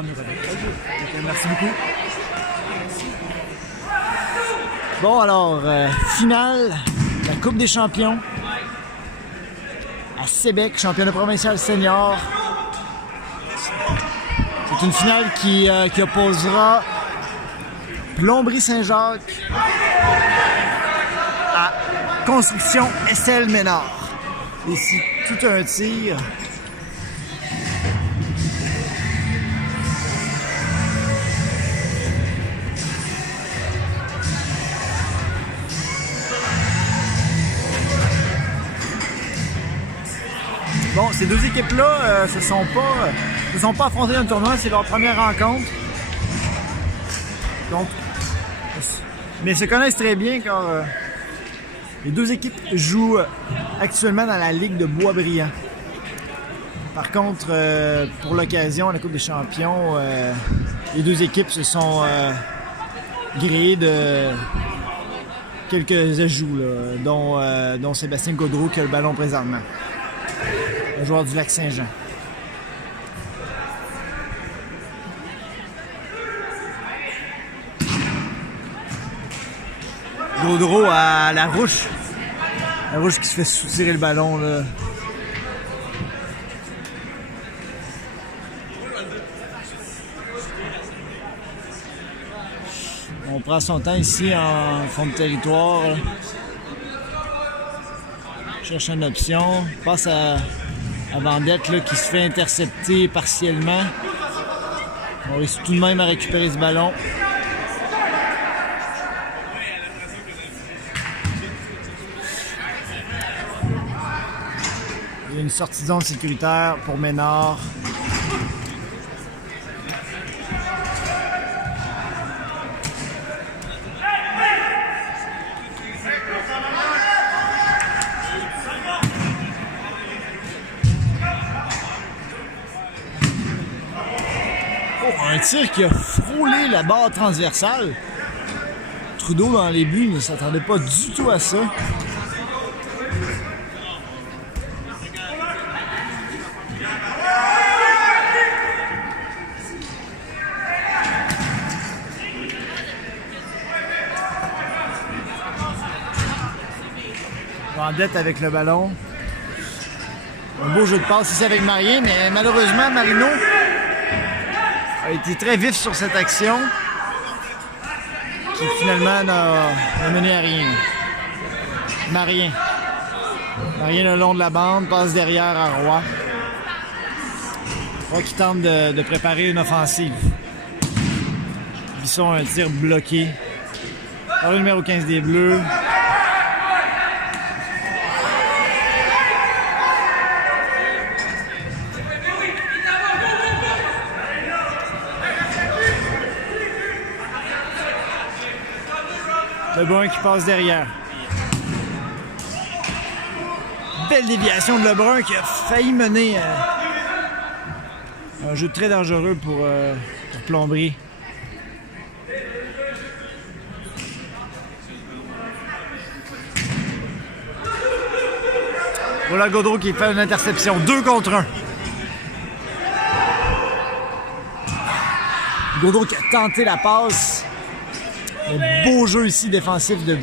prendre le relais. Okay, merci beaucoup. Bon, alors, finale, la Coupe des champions à Sébec, championnat provincial senior. C'est une finale qui opposera Plomberie-Saint-Jacques à Construction SL Ménard. Ici, tout un tir. Bon, ces deux équipes-là se sont pas affrontées dans le tournoi, c'est leur première rencontre. Donc, mais se connaissent très bien car les deux équipes jouent actuellement dans la Ligue de Boisbriand. Par contre, pour l'occasion, la Coupe des champions, les deux équipes se sont gréées de quelques ajouts, là, dont Sébastien Gaudreau qui a le ballon présentement. Le joueur du Lac-Saint-Jean. Gaudreau à la rouche. La rouche qui se fait soutirer le ballon, là. On prend son temps ici en fond de territoire. Cherche une option. Passe à Vendette là, qui se fait intercepter partiellement. On réussit tout de même à récupérer ce ballon. Il y a une sortie de zone sécuritaire pour Ménard. Un tir qui a frôlé la barre transversale. Trudeau dans les buts ne s'attendait pas du tout à ça. Vendette avec le ballon. Un beau jeu de passe ici avec Marien, mais malheureusement Marino a été très vif sur cette action qui finalement n'a mené à rien. Marien le long de la bande, passe derrière à Roy. Roy qui tente de préparer une offensive. Bisson un tir bloqué par le numéro 15 des Bleus. Lebrun qui passe derrière. Belle déviation de Lebrun qui a failli mener un jeu très dangereux pour Plomberie. Voilà Gaudreau qui fait une interception. 2 contre 1. Gaudreau qui a tenté la passe. Un beau jeu ici défensif de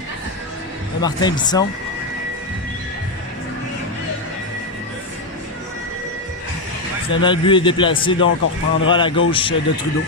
Martin Bisson. Finalement, le but est déplacé, donc on reprendra à la gauche de Trudeau.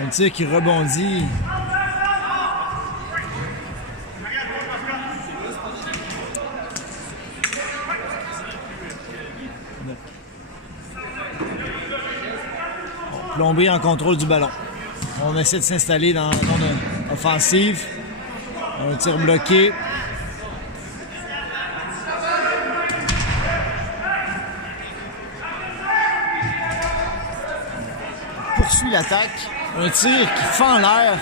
Un tir qui rebondit. Plomberie en contrôle du ballon. On essaie de s'installer dans la zone offensive. Un tir bloqué. Poursuit l'attaque. Un tir qui fend l'air.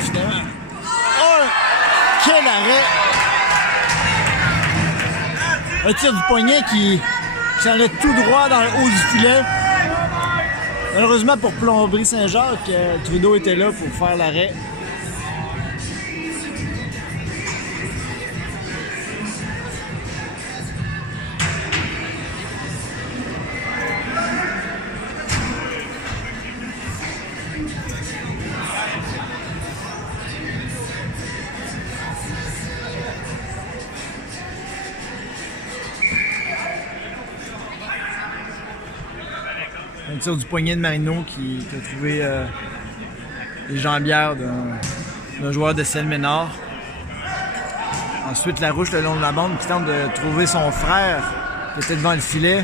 Finalement. Oh! l'arrêt. Un tir du poignet qui s'en est tout droit dans le haut du filet. Malheureusement pour Plomberie Saint-Jacques, Trudeau était là pour faire l'arrêt. Un tir du poignet de Marino qui a trouvé les jambières d'un joueur de Selménard. Ensuite, Larouche le long de la bande qui tente de trouver son frère qui était devant le filet.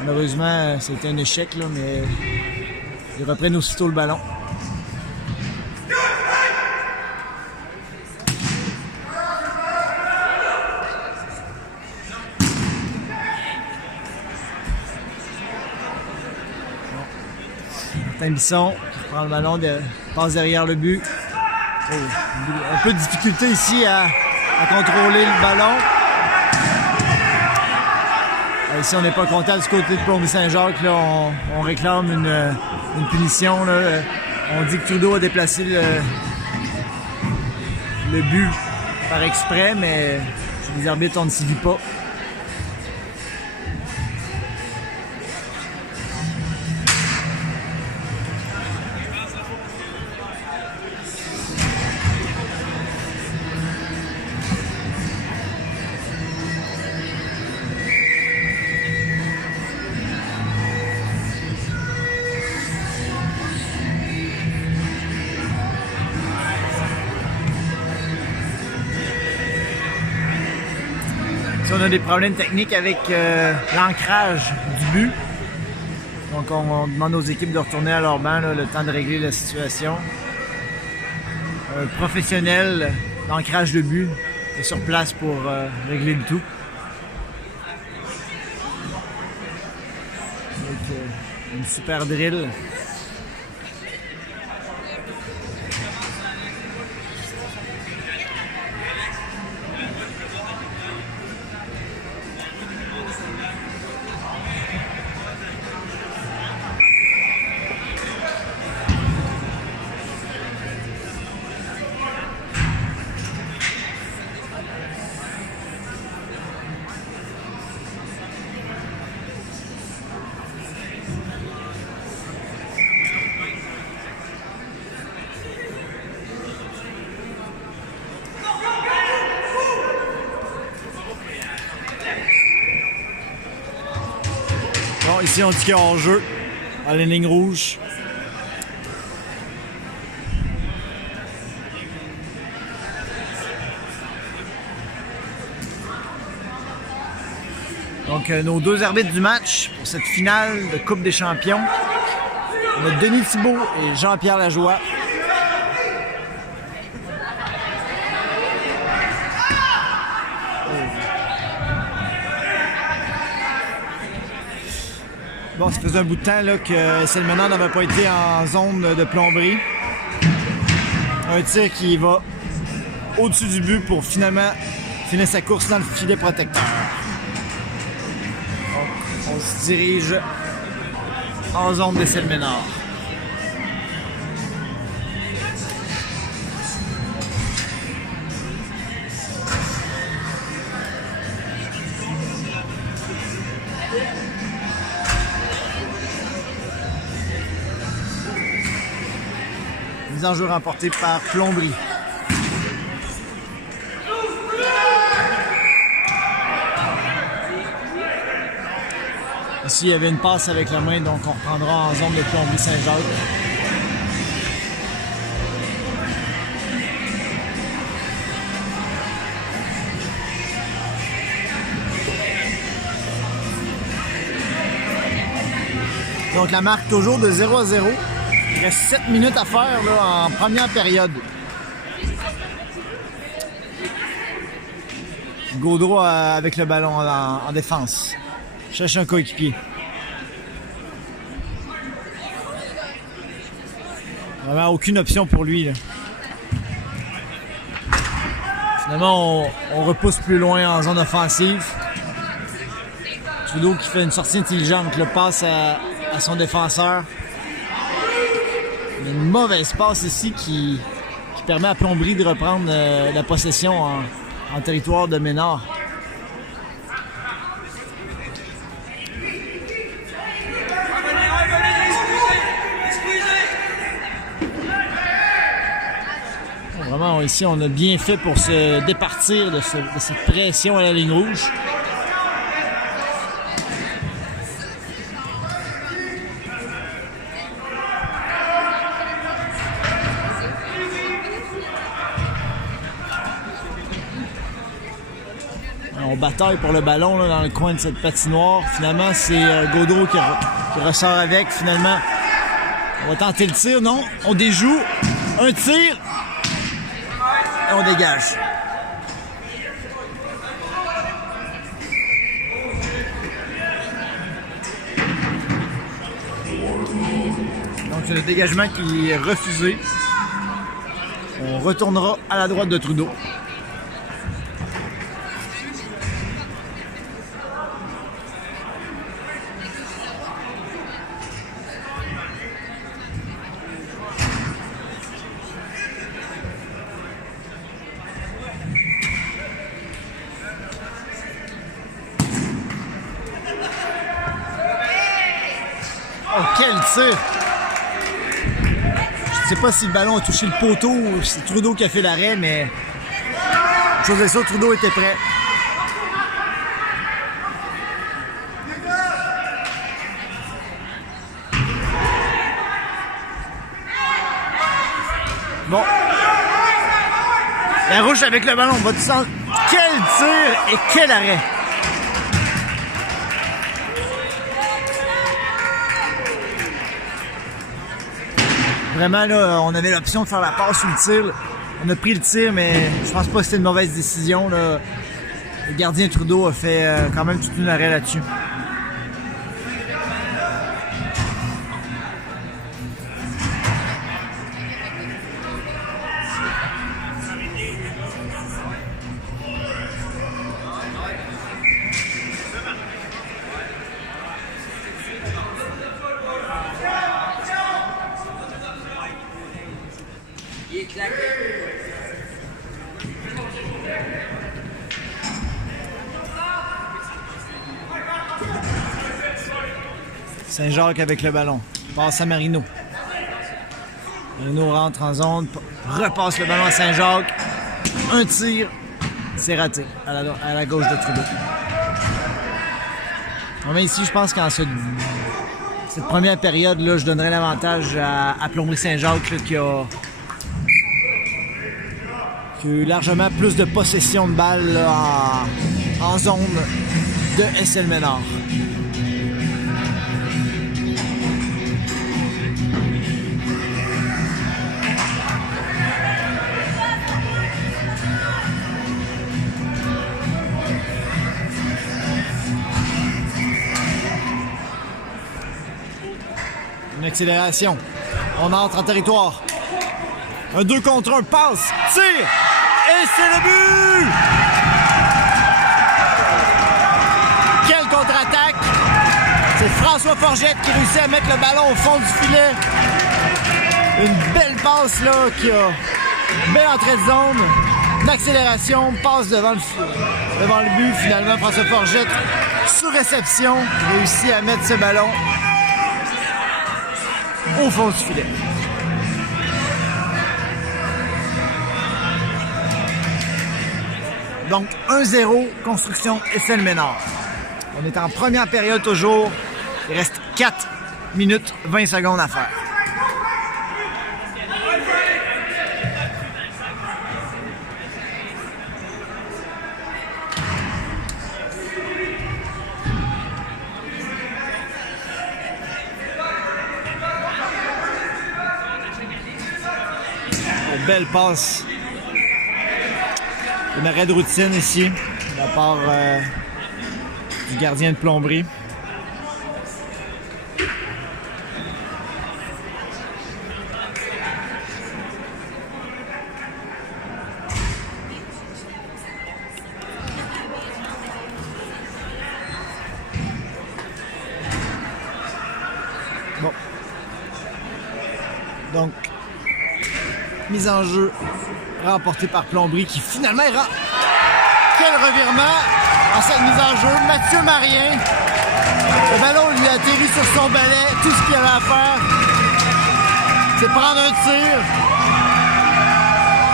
Malheureusement, c'était un échec, là, mais ils reprennent aussitôt le ballon. Martin Bisson qui prend le ballon, passe derrière le but. Oh, un peu de difficulté ici à contrôler le ballon. Ici, on n'est pas content du côté de Plomberie Saint-Jacques. Là, on réclame une punition. Là. On dit que Trudeau a déplacé le but par exprès, mais les arbitres, on ne s'y vit pas. On a des problèmes techniques avec l'ancrage du but. Donc on demande aux équipes de retourner à leur banc, là, le temps de régler la situation. Un professionnel d'ancrage de but est sur place pour régler le tout. Avec une super drill. Bon, ici on dit qu'il y a hors-jeu à la ligne rouge. Donc nos deux arbitres du match pour cette finale de Coupe des Champions, on a Denis Thibault et Jean-Pierre Lajoie. Bon, ça faisait un bout de temps là, que Selménard n'avait pas été en zone de plomberie. Un tir qui va au-dessus du but pour finalement finir sa course dans le filet protecteur. Donc, on se dirige en zone de Selménard. Mise en jeu remportée par Plomberie. Ici, il y avait une passe avec la main, donc on reprendra en zone de Plomberie Saint-Jacques. Donc la marque toujours de 0-0. Il reste 7 minutes à faire là, en première période. Gaudreau avec le ballon en défense. Cherche un coéquipier. Vraiment aucune option pour lui, là. Finalement, on repousse plus loin en zone offensive. Trudeau qui fait une sortie intelligente, le passe à son défenseur. Une mauvaise passe ici qui permet à Plomberie de reprendre la possession en territoire de Ménard. Vraiment, ici, on a bien fait pour se départir de cette pression à la ligne rouge. On bataille pour le ballon là, dans le coin de cette patinoire. Finalement, c'est Gaudreau qui ressort avec. Finalement, on va tenter le tir. Non, on déjoue. Un tir. Et on dégage. Donc, c'est le dégagement qui est refusé. On retournera à la droite de Trudeau. Oh, quel tir! Je ne sais pas si le ballon a touché le poteau ou c'est Trudeau qui a fait l'arrêt, mais chose est sûre, Trudeau était prêt. Bon. La rouge avec le ballon, va du centre. Quel tir et quel arrêt! Vraiment, là, on avait l'option de faire la passe ou le tir. On a pris le tir, mais je pense pas que c'était une mauvaise décision. Là. Le gardien Trudeau a fait quand même toute une arrêt là-dessus. Saint-Jacques avec le ballon. Passe à Marino. Marino rentre en zone. Repasse le ballon à Saint-Jacques. Un tir. C'est raté à la gauche de Trudeau. Mais ici, je pense qu'en cette première période, là, je donnerais l'avantage à Plomberie Saint-Jacques là, qui a eu largement plus de possession de balles là, en zone de SL Ménard. Une accélération. On entre en territoire. Un 2 contre 1, passe, tire, et c'est le but! Quelle contre-attaque! C'est François Forgette qui réussit à mettre le ballon au fond du filet. Une belle passe là, qui a une belle entrée de zone. Une accélération, passe devant le but. Finalement, François Forgette, sous réception, réussit à mettre ce ballon au fond du filet. Donc 1-0, construction SL Ménard. On est en première période toujours. Il reste 4 minutes 20 secondes à faire. Une belle passe. Un arrêt de routine ici, de la part du gardien de Plomberie. Donc, mise en jeu remportée par Plombery qui finalement est Quel revirement en cette mise en jeu. Mathieu Marien. Le ballon lui a atterri sur son balai. Tout ce qu'il avait à faire, c'est prendre un tir.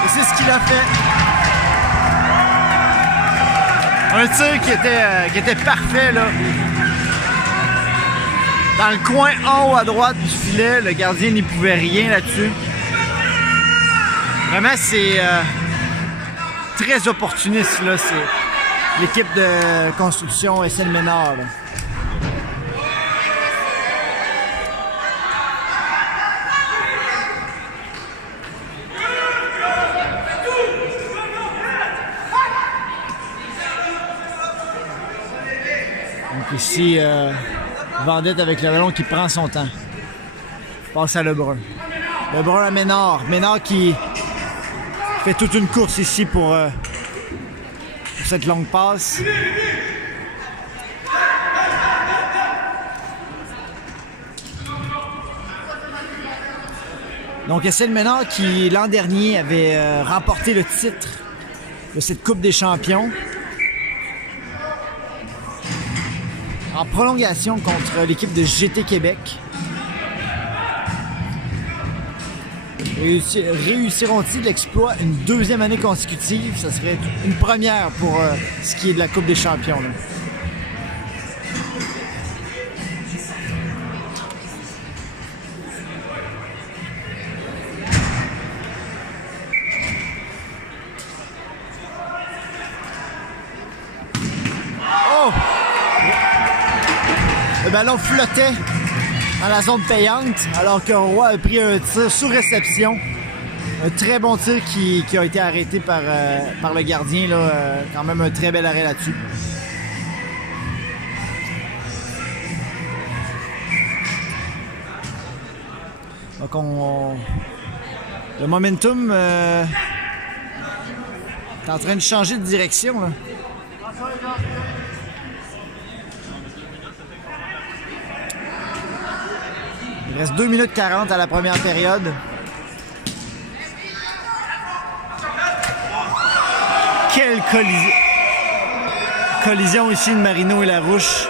Et c'est ce qu'il a fait. Un tir qui était parfait, là. Dans le coin en haut à droite du filet, le gardien n'y pouvait rien là-dessus. Vraiment, c'est très opportuniste, là. C'est l'équipe de construction SL Ménard, là. Donc ici, Vendette avec le ballon qui prend son temps. Passe à Lebrun. Lebrun à Ménard. Ménard qui fait toute une course ici pour cette longue passe. Donc SL Ménard qui l'an dernier avait remporté le titre de cette Coupe des champions. En prolongation contre l'équipe de GT Québec. Réussiront-ils l'exploit une deuxième année consécutive? Ça serait une première pour ce qui est de la Coupe des champions, là. Oh! Le ballon flottait dans la zone payante, alors que Roy a pris un tir sous réception. Un très bon tir qui a été arrêté par le gardien, là. Quand même un très bel arrêt là-dessus. Donc le momentum est en train de changer de direction, là. Il reste 2 minutes 40 à la première période. Quelle collision! Collision ici de Marino et Larouche.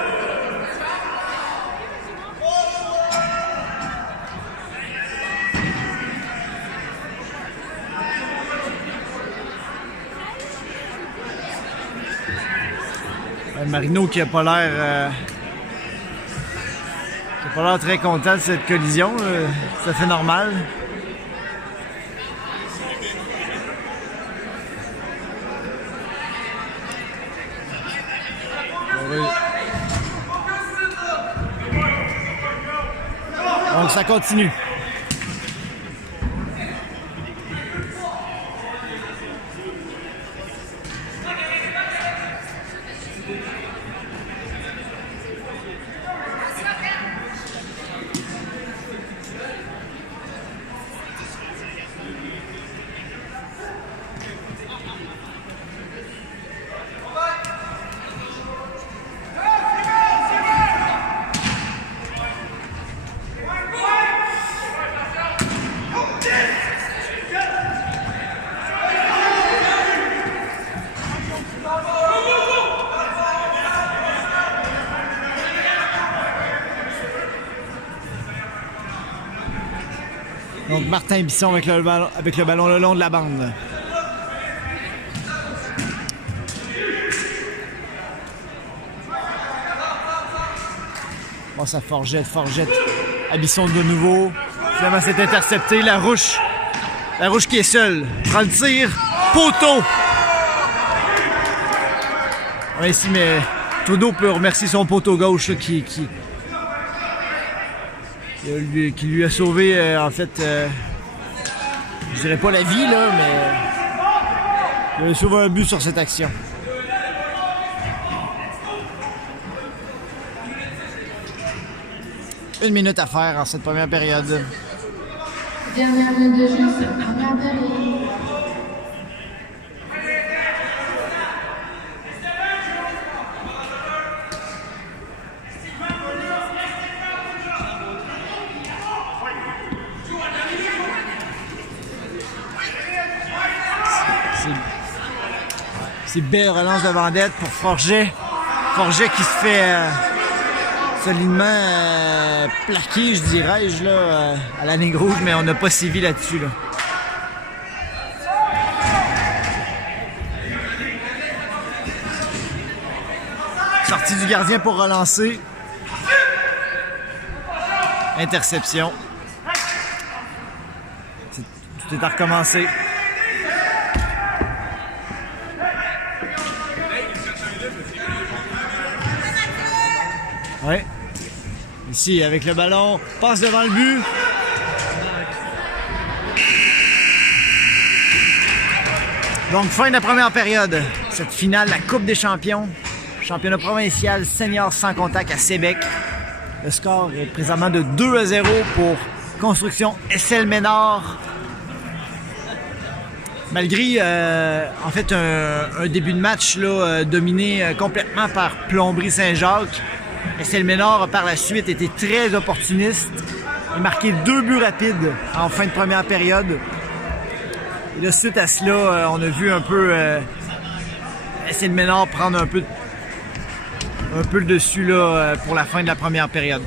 Marino qui n'a pas l'air... J'ai pas l'air très content de cette collision, c'est fait normal. Donc ça continue. Donc Martin Bisson avec le ballon le long de la bande. Bon, ça forgette à Bisson de nouveau. Finalement, c'est intercepté. Larouche qui est seul. Prend le tir. Poteau. Ouais, ici, mais Trudeau peut remercier son poteau gauche là, qui lui a sauvé, en fait, je dirais pas la vie, là, mais il a sauvé un but sur cette action. Une minute à faire en cette première période. Dernière minute de jeu, cette première période. C'est belle relance de Vendette pour Forget. Forget qui se fait solidement plaquer, je dirais-je, là, à la ligne rouge, mais on n'a pas sévi là-dessus. Là. Sortie du gardien pour relancer. Interception. Tout est à recommencer. Ouais. Ici, avec le ballon, passe devant le but. Donc, fin de la première période. Cette finale, la Coupe des champions. Championnat provincial senior sans contact à Sébec. Le score est présentement de 2-0 pour Construction SL Ménard. Malgré en fait un début de match là, dominé complètement par Plomberie Saint-Jacques, SL Ménard par la suite été très opportuniste et marqué 2 buts rapides en fin de première période. Et là, suite à cela, on a vu un peu SL Ménard prendre un peu le dessus là, pour la fin de la première période.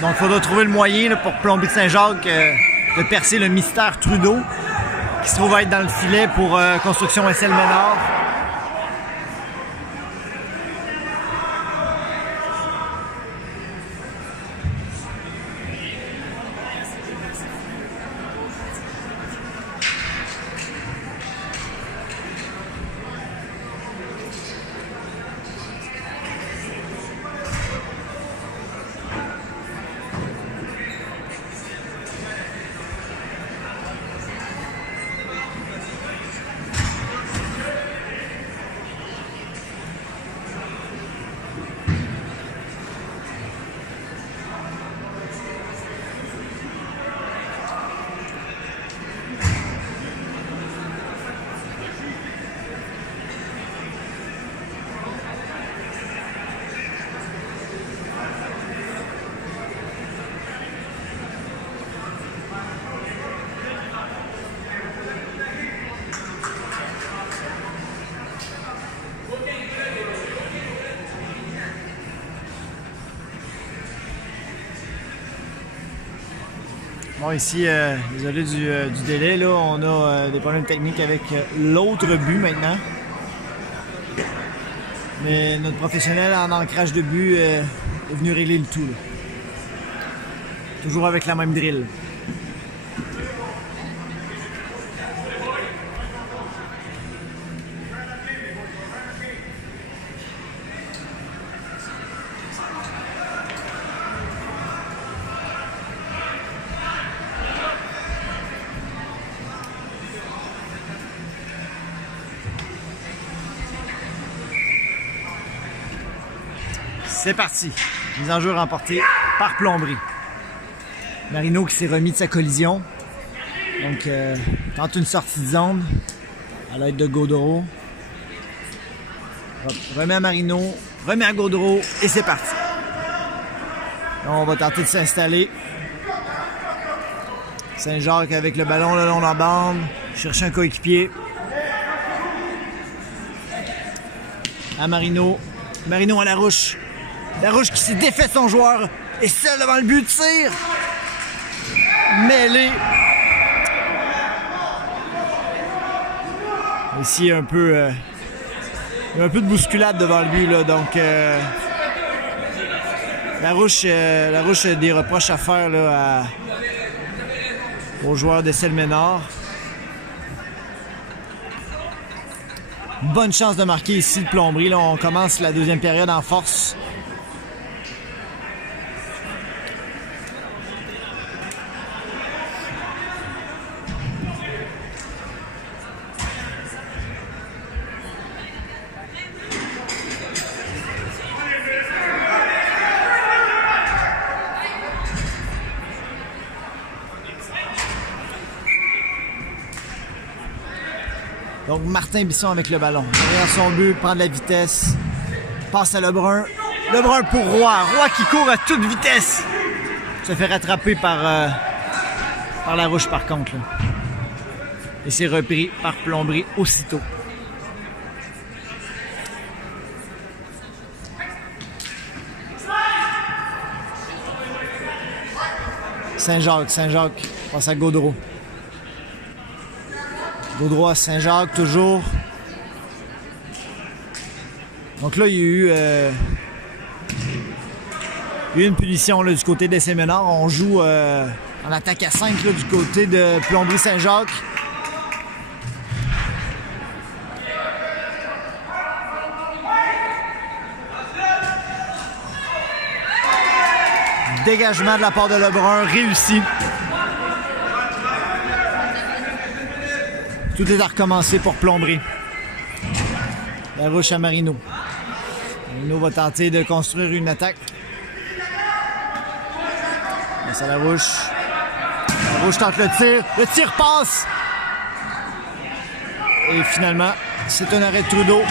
Donc, il faudra trouver le moyen là, pour Plomberie Saint-Jacques de percer le mystère Trudeau qui se trouve être dans le filet pour Construction SL Ménard. Bon, ici, désolé du délai, là, on a des problèmes techniques avec l'autre but maintenant. Mais notre professionnel en ancrage de but est venu régler le tout. Là. Toujours avec la même drill. C'est parti. Mise en jeu remportée par Plomberie. Marino qui s'est remis de sa collision. Donc, tente une sortie de zone à l'aide de Gaudreau. Remet à Marino, remet à Gaudreau et c'est parti. Là, on va tenter de s'installer. Saint-Jacques avec le ballon le long de la bande. Cherche un coéquipier. À Marino. Marino à Larouche. Larouche qui s'est défait son joueur est seul devant le but, tire. Mêlé. Ici, un peu de bousculade devant le but, là, donc Larouche a des reproches à faire là, aux joueurs de SL Ménard. Bonne chance de marquer ici le Plomberie. Là, on commence la deuxième période en force. Donc Martin Bisson avec le ballon. Derrière son but, prend de la vitesse. Passe à Lebrun. Lebrun pour Roy. Roy qui court à toute vitesse. Se fait rattraper par Larouche par contre. Là. Et c'est repris par Plombery aussitôt. Saint-Jacques passe à Gaudreau. Gaudreau à Saint-Jacques toujours. Donc là, il y a eu une punition là, du côté des Séménards. On joue en attaque à 5 là, du côté de Plombery Saint-Jacques. Dégagement de la part de Lebrun, réussi. Tout est à recommencer pour Plombery. Larouche à Marino. Marino va tenter de construire une attaque. C'est Larouche. Larouche tente le tir. Le tir passe. Et finalement, c'est un arrêt de Trudeau.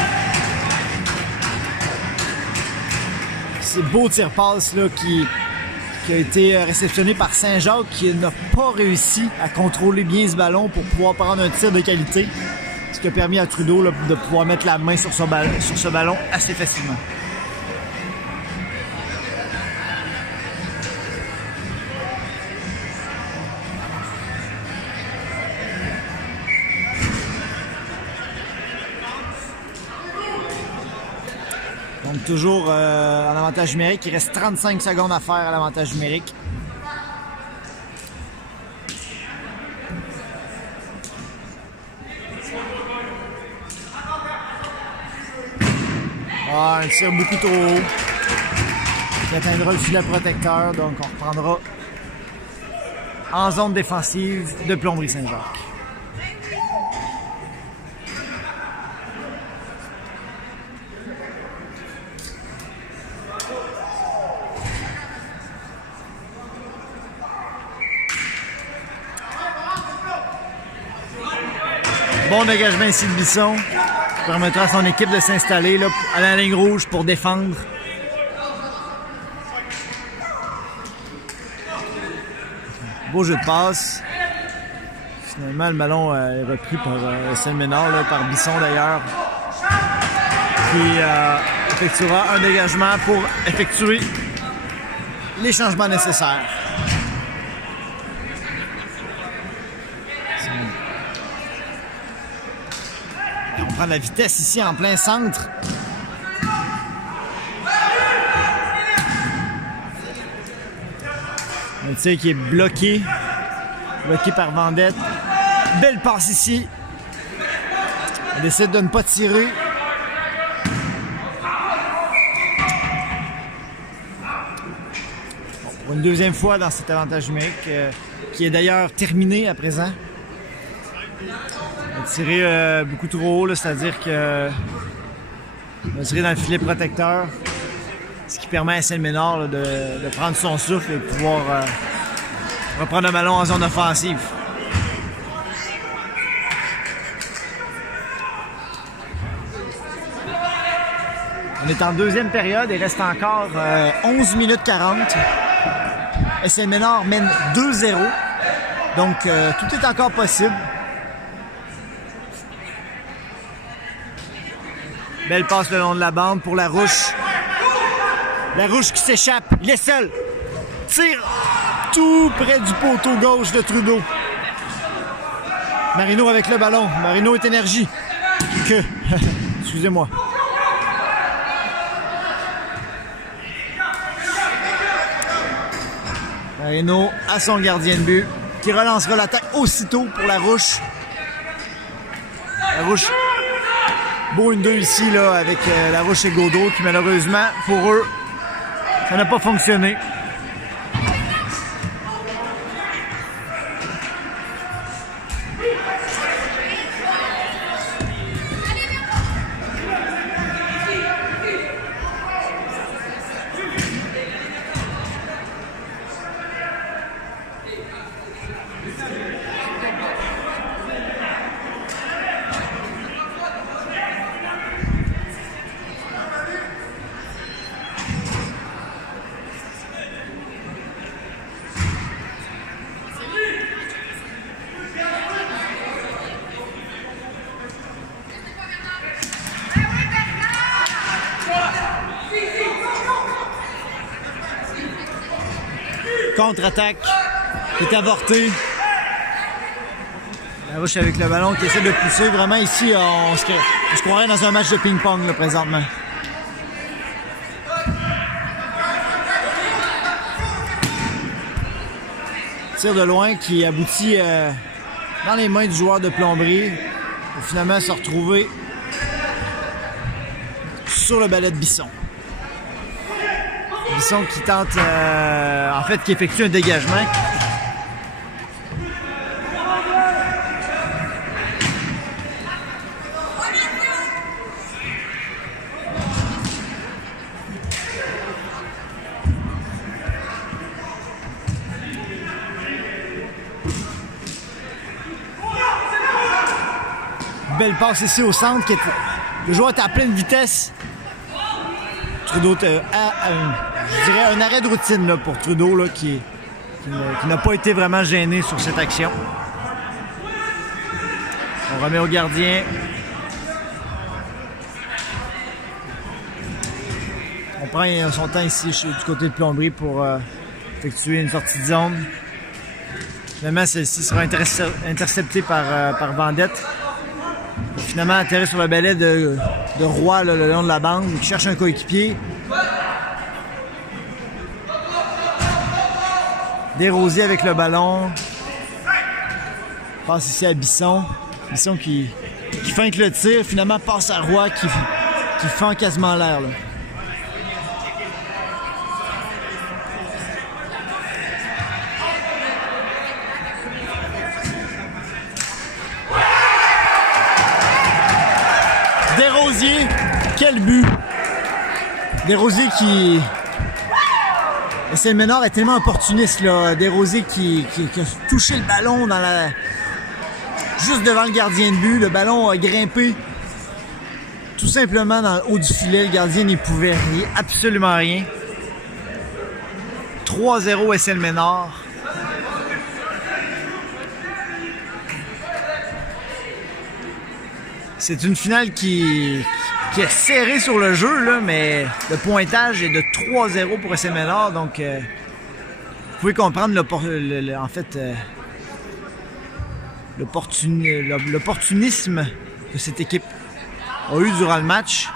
C'est beau tir-passe là qui a été réceptionné par Saint-Jacques qui n'a pas réussi à contrôler bien ce ballon pour pouvoir prendre un tir de qualité. Ce qui a permis à Trudeau là, de pouvoir mettre la main sur ce ballon assez facilement. Donc toujours en avantage numérique. Il reste 35 secondes à faire à l'avantage numérique. Ah, un tir beaucoup trop haut. Qui atteindra le filet protecteur. Donc on reprendra en zone défensive de Plombery Saint-Jacques. Bon dégagement ici de Bisson. Ça permettra à son équipe de s'installer là, à la ligne rouge pour défendre. Beau jeu de passe. Finalement, le ballon est repris par Saint-Ménard, par Bisson d'ailleurs, qui effectuera un dégagement pour effectuer les changements nécessaires. On prend de la vitesse ici en plein centre. Un tir qui est bloqué par Vendette. Belle passe ici. On décide de ne pas tirer. Bon, pour une deuxième fois dans cet avantage numérique qui est d'ailleurs terminé à présent. On a tiré beaucoup trop haut, c'est-à-dire que on a tiré dans le filet protecteur, ce qui permet à Saint-Ménard de prendre son souffle et de pouvoir reprendre le ballon en zone offensive. On est en deuxième période, il reste encore 11 minutes 40. Et Saint-Ménard mène 2-0, donc tout est encore possible. Belle passe le long de la bande pour Larouche. Larouche qui s'échappe. Il est seul. Tire tout près du poteau gauche de Trudeau. Marino avec le ballon. Marino est énergie. Excusez-moi. Marino à son gardien de but qui relancera l'attaque aussitôt pour Larouche. Larouche. Beau 1-2 ici là, avec Larouche et Gaudreau qui malheureusement pour eux ça n'a pas fonctionné. contre-attaque est avortée. Larouche avec le ballon qui essaie de pousser. Vraiment ici, on se croirait dans un match de ping-pong là, présentement. Tir de loin qui aboutit dans les mains du joueur de Plomberie pour finalement se retrouver sur le balai de Bisson. Bisson qui tente, en fait, qui effectue un dégagement. Belle passe ici au centre. Le joueur est à pleine vitesse. Trudeau, je dirais un arrêt de routine là, pour Trudeau là, qui n'a pas été vraiment gêné sur cette action. On remet au gardien. On prend son temps ici du côté de Plomberie pour effectuer une sortie de zone. Finalement, celle-ci sera interceptée par Vendette. Finalement, atterri sur le balai de Roy là, le long de la bande, qui cherche un coéquipier. Desrosiers avec le ballon. Passe ici à Bisson. Bisson qui feinte le tir, finalement passe à Roy qui fend quasiment l'air. Desrosiers, quel but! Desrosiers qui... Essel-Ménard est tellement opportuniste, là. Desrosiers qui a touché le ballon juste devant le gardien de but. Le ballon a grimpé tout simplement dans le haut du filet. Le gardien n'y pouvait absolument rien. 3-0 Essel-Ménard. C'est une finale qui est serrée sur le jeu, là, mais le pointage est de 3-0 pour Essel-Ménard. Donc, vous pouvez comprendre l'opportunisme que cette équipe a eu durant le match.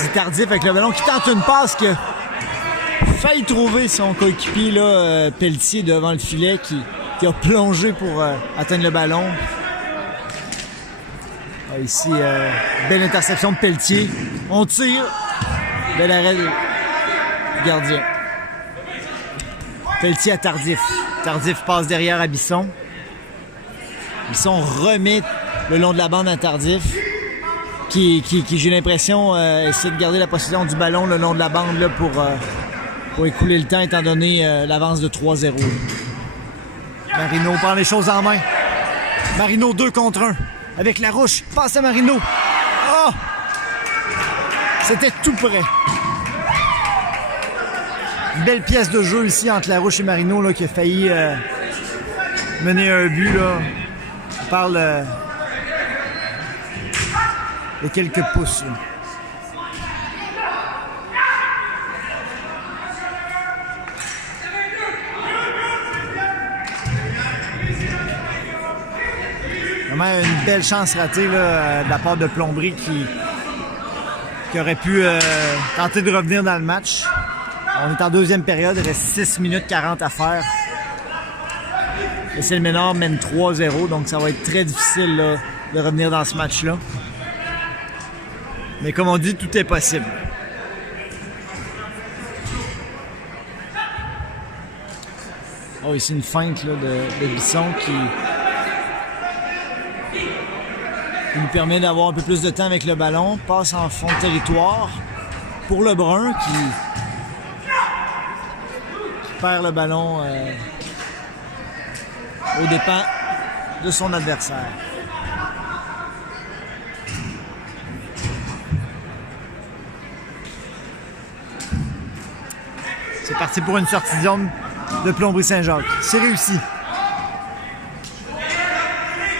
C'est Tardif avec le ballon qui tente une passe qui a failli trouver son coéquipier là, Pelletier devant le filet qui a plongé pour atteindre le ballon. Ici, belle interception de Pelletier. On tire. Bel arrêt du gardien. Pelletier à Tardif. Tardif passe derrière à Bisson. Bisson remet le long de la bande à Tardif. Qui j'ai l'impression, essaie de garder la possession du ballon le long de la bande là, pour écouler le temps, étant donné l'avance de 3-0. Marino prend les choses en main. Marino 2 contre 1. Avec Larouche, passe à Marino. Oh! C'était tout près. Une belle pièce de jeu ici entre Larouche et Marino là, qui a failli mener un but. Là. On parle... de quelques pouces. Vraiment une belle chance ratée là, de la part de Plomberie qui aurait pu tenter de revenir dans le match. On est en deuxième période, il reste 6 minutes 40 à faire. Essel-Ménard mène 3-0, donc ça va être très difficile là, de revenir dans ce match-là. Mais comme on dit, tout est possible. Oh, ici une feinte là, de Bisson qui nous permet d'avoir un peu plus de temps avec le ballon. Passe en fond de territoire pour Lebrun qui perd le ballon aux dépens de son adversaire. C'est parti pour une sortie de zone de Plomberie-Saint-Jacques. C'est réussi.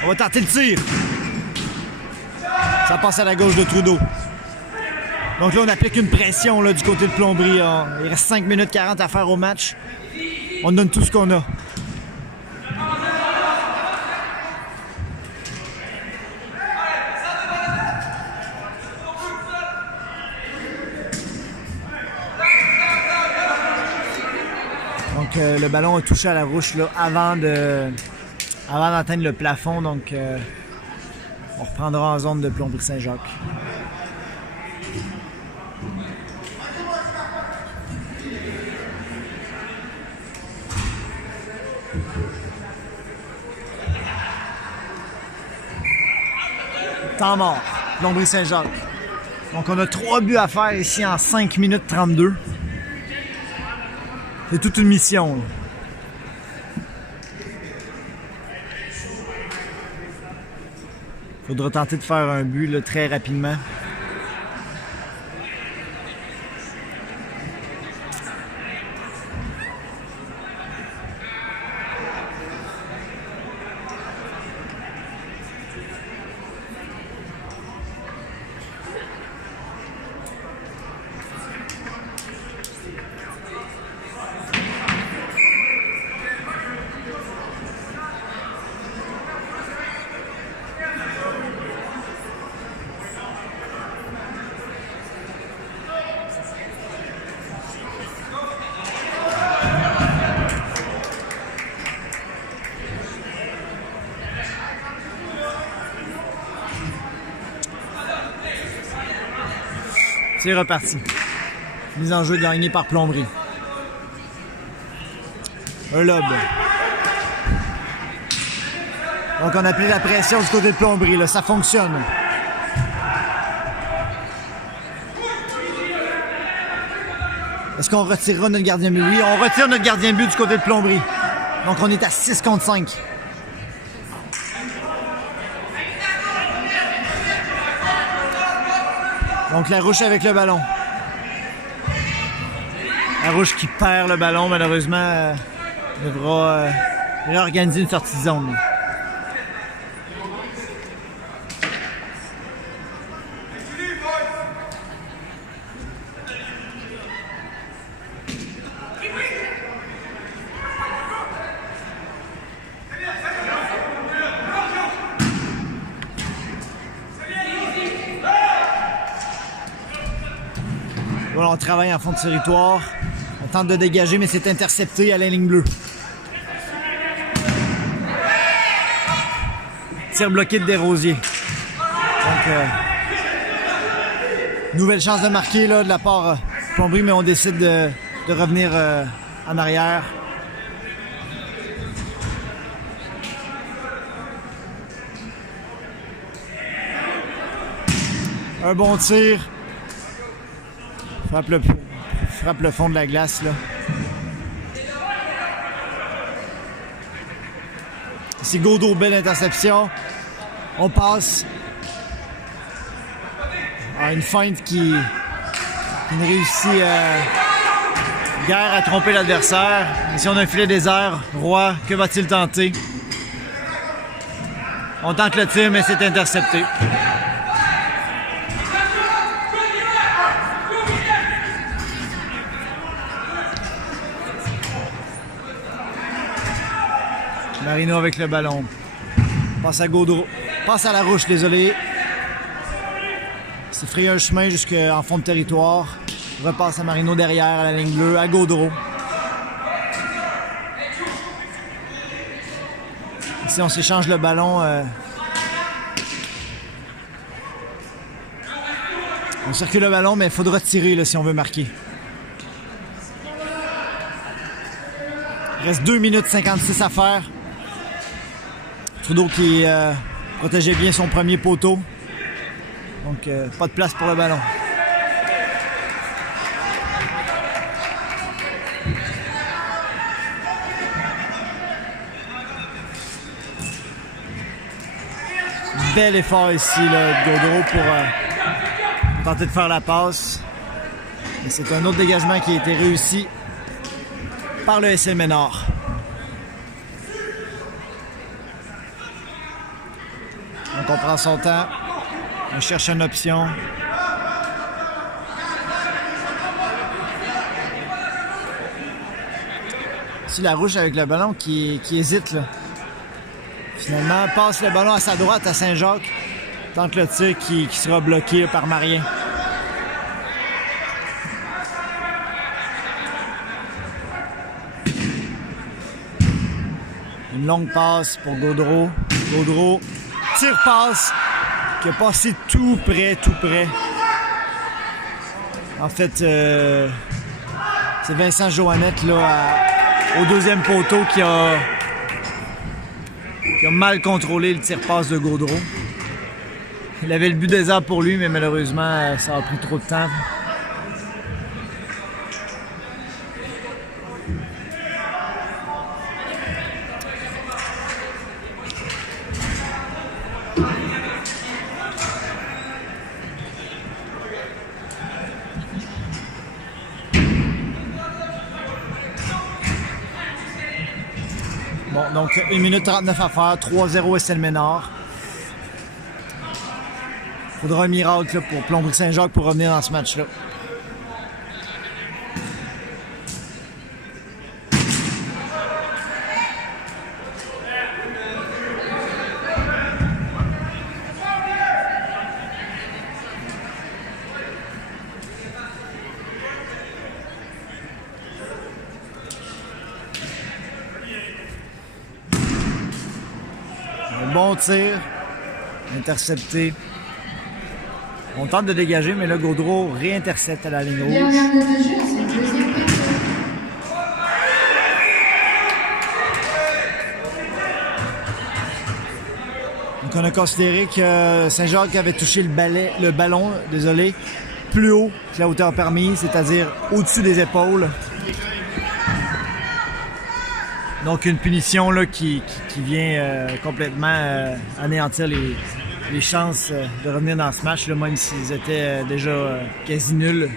On va tenter le tir. Ça passe à la gauche de Trudeau. Donc là, on applique une pression là, du côté de Plomberie. Il reste 5 minutes 40 à faire au match. On donne tout ce qu'on a. Donc le ballon a touché à la rouche là, avant d'atteindre le plafond. Donc on reprendra en zone de Plomberie-Saint-Jacques. Temps mort, Plomberie-Saint-Jacques. Donc on a 3 buts à faire ici en 5 minutes 32. C'est toute une mission. Là. Faudra tenter de faire un but là, très rapidement. C'est reparti. Mise en jeu gagnée par Plomberie. Un lob. Donc on applique la pression du côté de Plomberie. Là. Ça fonctionne. Est-ce qu'on retirera notre gardien but? Oui, on retire notre gardien but du côté de Plomberie. Donc on est à 6 contre 5. Donc la Rouge avec le ballon. La Rouge qui perd le ballon, malheureusement, devra réorganiser une sortie de zone. Voilà, on travaille en fond de territoire. On tente de dégager, mais c'est intercepté à la ligne bleue. Tir bloqué de Desrosiers. Donc, nouvelle chance de marquer là, de la part Plomberie, mais on décide de revenir en arrière. Un bon tir. Frappe le fond de la glace, là. C'est Gaudreau, belle interception. On passe à une feinte qui ne réussit guère à tromper l'adversaire. Ici, on a un filet désert. Roy, que va-t-il tenter? On tente le tir, mais c'est intercepté. Marino avec le ballon. Passe à Gaudreau. Passe à la Rouge, désolé. C'est fraye un chemin jusqu'en fond de territoire. Repasse à Marino derrière, à la ligne bleue, à Gaudreau. Ici, on s'échange le ballon. On circule le ballon, mais il faudra tirer là, si on veut marquer. Il reste 2 minutes 56 à faire. Trudeau qui protégeait bien son premier poteau. Donc, pas de place pour le ballon. Bel effort ici là, de Gaudreau pour tenter de faire la passe. Et c'est un autre dégagement qui a été réussi par le SL Ménard. Donc on prend son temps, on cherche une option. Ici Larouche avec le ballon qui hésite là. Finalement, passe le ballon à sa droite à Saint-Jacques. Tente le tir qui sera bloqué par Marien. Une longue passe pour Gaudreau. Gaudreau, tire-passe qui a passé tout près. En fait, c'est Vincent Joannette là, au deuxième poteau qui a mal contrôlé le tire-passe de Gaudreau. Il avait le but des arbres pour lui, mais malheureusement, ça a pris trop de temps. Bon, donc 1 minute 39 à faire, 3-0 SL Ménard. Faudra un miracle là, pour Plomberie Saint-Jacques pour revenir dans ce match-là. Un bon tir, intercepté. On tente de dégager, mais là, Gaudreau réintercepte à la ligne rouge. Dernière minute de jeu, c'est le deuxième période. Donc, on a considéré que Saint-Jacques avait touché le ballon, plus haut que la hauteur permise, c'est-à-dire au-dessus des épaules. Donc, une punition là, qui vient complètement anéantir les chances de revenir dans ce match, là, même s'ils étaient déjà quasi nuls.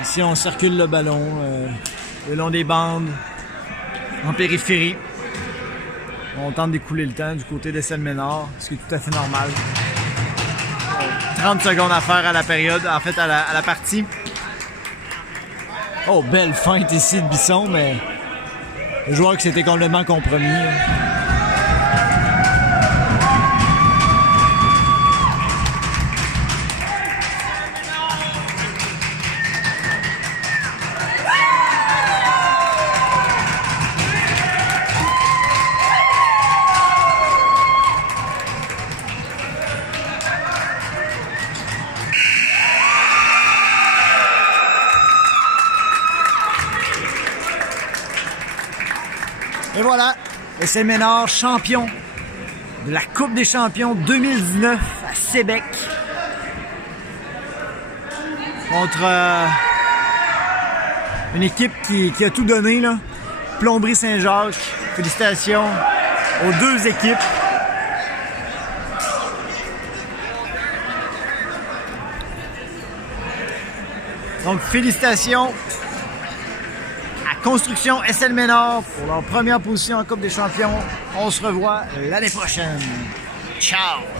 Ici, on circule le ballon le long des bandes, en périphérie. On tente d'écouler le temps du côté des SL Ménard, ce qui est tout à fait normal. 30 secondes à faire à la période, en fait à la partie. Oh, belle feinte ici de Bisson, mais le joueur qui s'était complètement compromis. Et voilà, SL Ménard, champion de la Coupe des champions 2019 à Sébec. Contre une équipe qui a tout donné, là. Plomberie Saint-Jacques. Félicitations aux deux équipes. Donc, félicitations à Construction SL Ménard pour leur première position en Coupe des champions. On se revoit l'année prochaine. Ciao!